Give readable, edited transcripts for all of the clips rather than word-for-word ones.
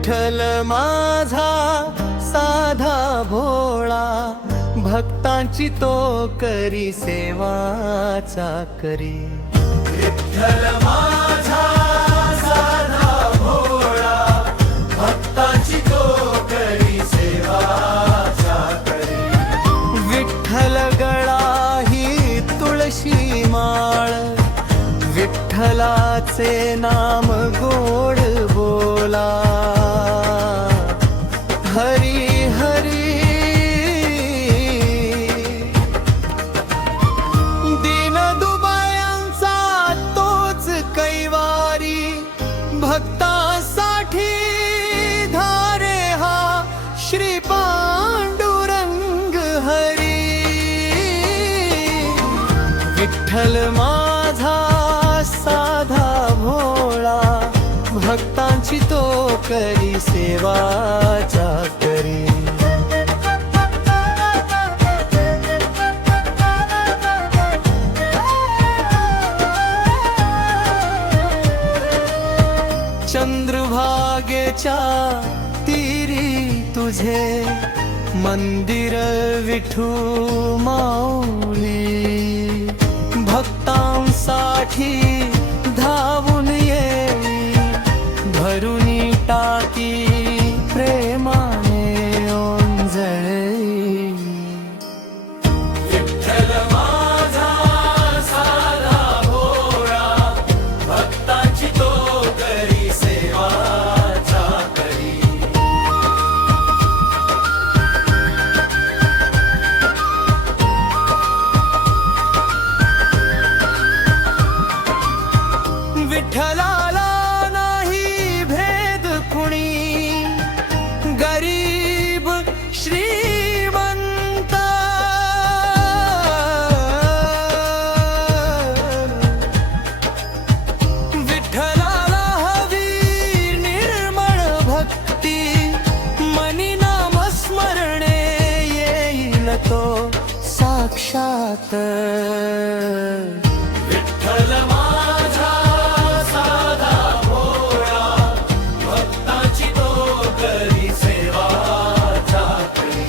विठ्ठल माझा साधा भोळा, भक्तांची तो करी सेवाचा करी. विठ्ठल माझा साधा भोळा, भक्तांची तो करी सेवाचा करी. विठ्ठल गळा ही तुळशी माळ, विठ्ठलाचे नाम गोड बोला. हरी हरी दीन दुबळ्यांचा तोच कैवारी, भक्तांसाठी धारे हा श्री पांडुरंग हरी. विठ्ठल माझा साधा भोळा, भक्तांची तो करी सेवाचा करी. चंद्रभागेच्या तीरी तुझे मंदिर विठू माऊली, भक्तांसाठी धावून येई, भरुनी टाकी प्रेमाने ओंजळी. विठ्ठल माझा साधा भोळा, भक्तांची तो करी सेवाचा करी. विठ्ठलाला नाही भेद कुणी, गरीब श्रीमंत. विठ्ठलाला हवी निर्मळ भक्ती, मनी नामस्मरणे येईल तो साक्षात. विठ्ठल माझा साधा भोळा, भक्तांची तो करी सेवाचा करी.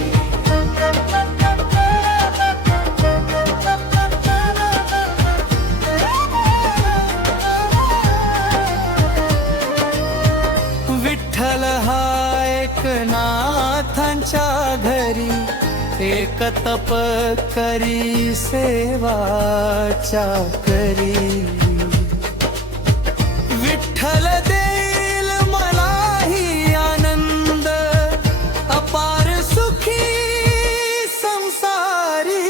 विठ्ठल हा एकनाथांच्या घरी, एक तप करी सेवाचा करी. विठ्ठल देईल मलाही आनंद, अपार सुखी संसारी.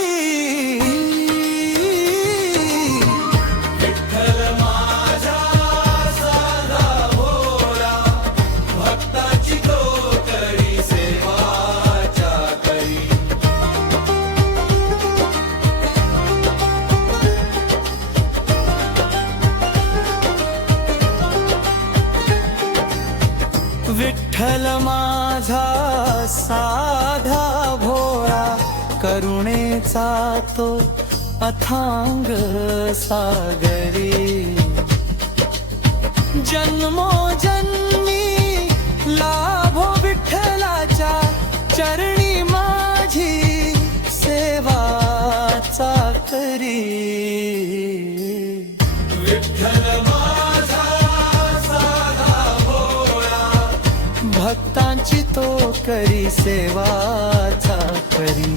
विठ्ठल माझा साधा भोळा, भक्ताची तो करी सेवाचा करी. विठ्ठल माझा साधा भोळा, करुणेचा तो अथांग सागरी. जन्मोजन्मी लाभो विठ्ठलाच्या चरणी, माझी सेवाचा करी. विठ्ठल माझा साधा भोळा, भक्तांची तो करी सेवाचा करी.